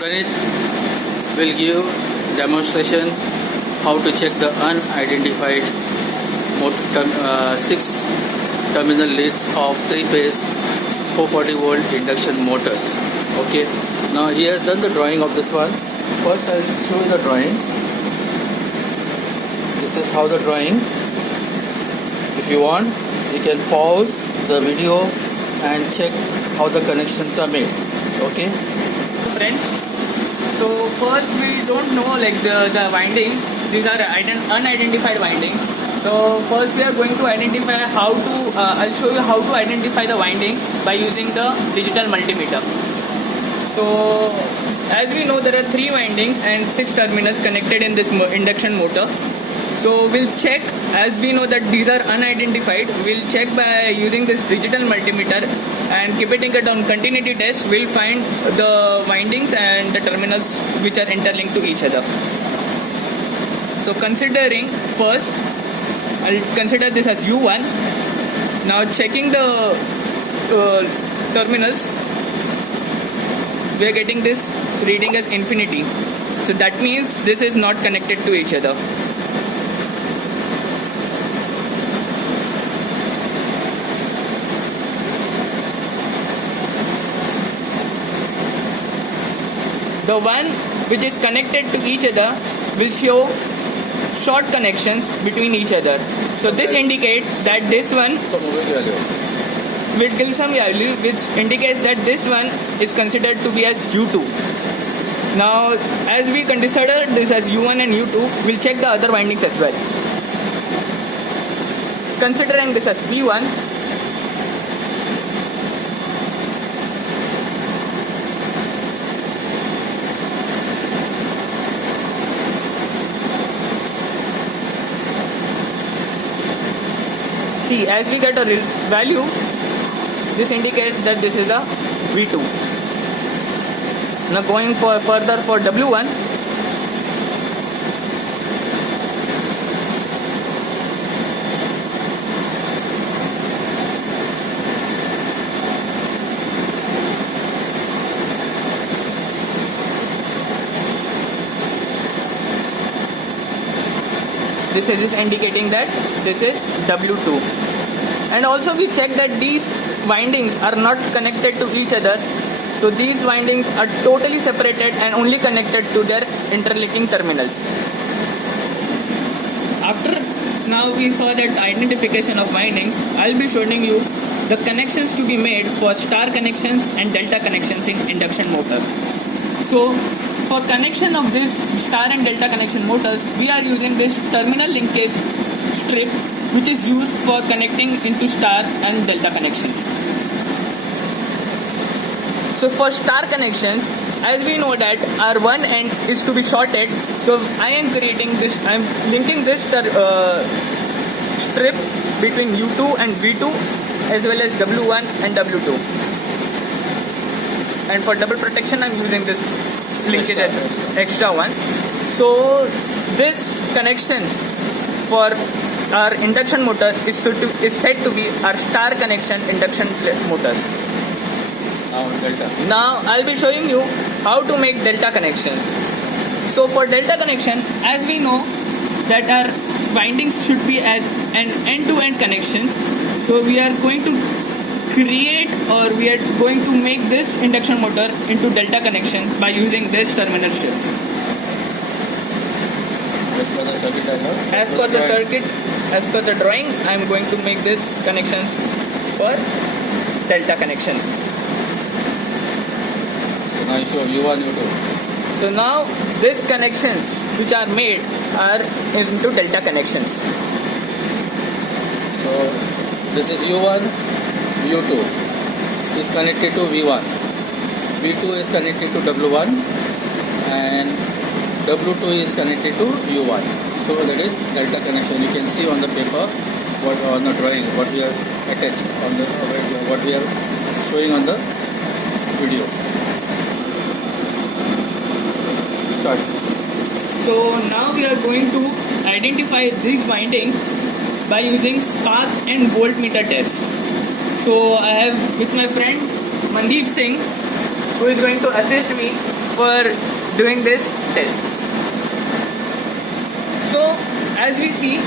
Pranit will give demonstration how to check the unidentified 6 terminal leads of 3-phase 440 volt induction motors. Okay, now he has done the drawing of this one. First I will show you the drawing. This is how the drawing. If you want, you can pause the video and check how the connections are made. Okay, friends, so first we don't know like the windings. These are unidentified windings. So first we are going to identify how to I'll show you how to identify the windings by using the digital multimeter. So as we know, there are 3 windings and 6 terminals connected in this induction motor. So we'll check, as we know that these are unidentified, we'll check by using this digital multimeter and keeping it on continuity test. We'll find the windings and the terminals which are interlinked to each other. So considering first, I'll consider this as U1. Now checking the terminals, we are getting this reading as infinity. So that means this is not connected to each other. The one which is connected to each other will show short connections between each other. So this indicates that this one will give some value which indicates that this one is considered to be as U2. Now as we consider this as U1 and U2, we'll check the other windings as well. Considering this as P1, see, as we get a value, this indicates that this is a V2. Now going further for W1, this is indicating that this is W2. And also we check that these windings are not connected to each other. So these windings are totally separated and only connected to their interlinking terminals. After now we saw that identification of windings, I'll be showing you the connections to be made for star connections and delta connections in induction motor. So for connection of this star and delta connection motors, we are using this terminal linkage strip which is used for connecting into star and delta connections. So for star connections, as we know that our one end is to be shorted, so I am linking this strip between U2 and V2 as well as W1 and W2. And for double protection, I'm using this linkage extra one. So this connections for our induction motor is said to be our star connection induction motors. Now I'll be showing you how to make delta connections. So for delta connection, as we know that our windings should be as an end-to-end connections. So we are going to create or we are going to make this induction motor into delta connection by using this terminal strips. As per the drawing, I am going to make this connections for delta connections. So now you show U1, U2. So now these connections which are made are into delta connections. So this is U1, U2 is connected to V1. V2 is connected to W1 and W2 is connected to U1. So that is delta connection. You can see on the paper, what on the drawing, what we have attached on the what we are showing on the video. Start. So now we are going to identify these windings by using spark and voltmeter test. So I have with my friend Mandeep Singh, who is going to assist me for doing this test. So as we see,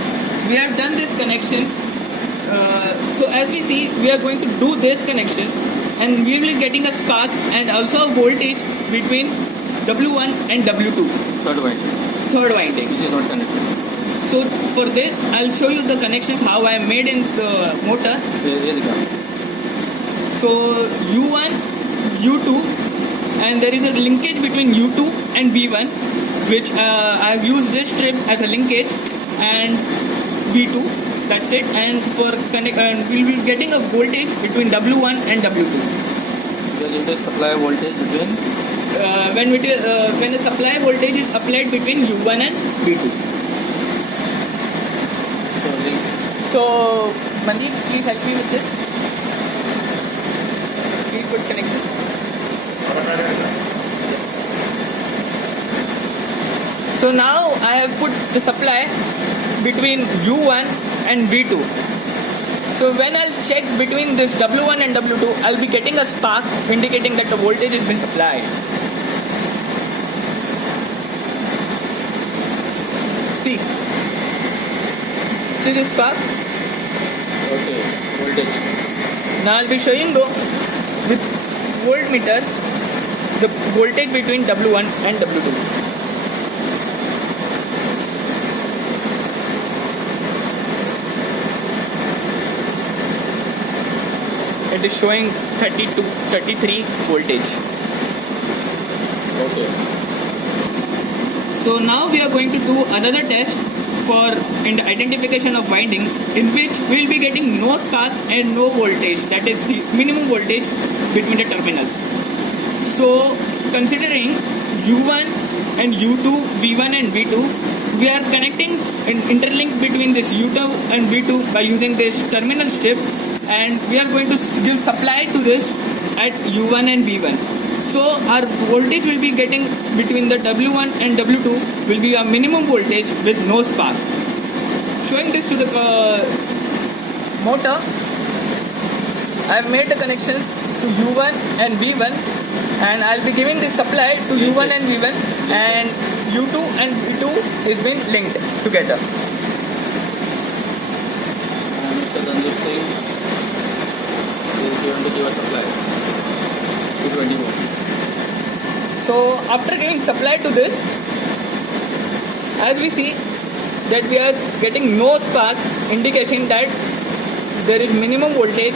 we have done these connections. So as we see, we are going to do these connections, and we will be getting a spark and also a voltage between W1 and W2, third winding. Which is not connected. So for this, I'll show you the connections how I made in the motor. Here they come. So U1, U2, and there is a linkage between U2 and V1, which I've used this strip as a linkage, and V2. That's it. And for connect, we'll be getting a voltage between W1 and W2. Because it is supply voltage between. When the supply voltage is applied between U1 and V2. So, Mandeep, please help me with this. Please put connections. So now I have put the supply between U1 and V2. So when I'll check between this W1 and W2, I'll be getting a spark indicating that the voltage has been supplied. See this spark? Okay, voltage. Now I'll be showing you with voltmeter the voltage between W1 and W2. It is showing 32, 33 voltage. Okay. So now we are going to do another test for in the identification of winding, in which we will be getting no spark and no voltage, that is the minimum voltage between the terminals. So considering U1 and U2, V1 and V2, we are connecting an interlink between this U2 and V2 by using this terminal strip, and we are going to give supply to this at U1 and V1. So our voltage will be getting between the W1 and W2 will be a minimum voltage with no spark. Showing this to the motor, I have made the connections to U1 and V1, and I'll be giving this supply to U1 and V1, and U2 and V2 is being linked together. Mr. Tandur Singh is going to give a supply to 20 volts. So after giving supply to this, as we see that we are getting no spark, indication that there is minimum voltage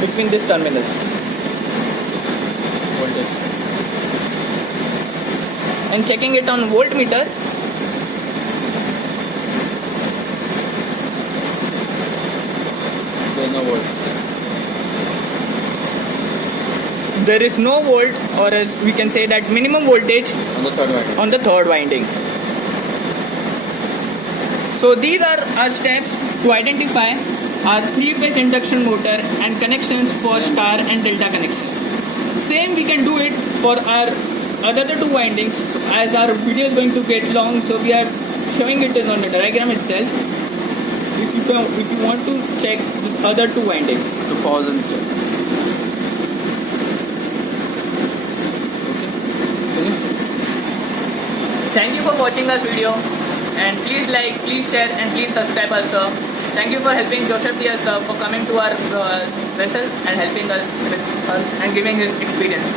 between these terminals. Voltage. And checking it on voltmeter, There is no volt. there is no volt, or as we can say that minimum voltage On the third winding. on the third winding. So these are our steps to identify our 3-phase induction motor and connections for star and delta connections. Same we can do it for our other 2 windings, as our video is going to get long, so we are showing it on the diagram itself. If you want to check these other 2 windings. To pause and check. Okay. Finished? Thank you for watching our video, and please like, please share, and please subscribe us, sir. Thank you for helping Joseph here, sir, for coming to our vessel and helping us with and giving his experience.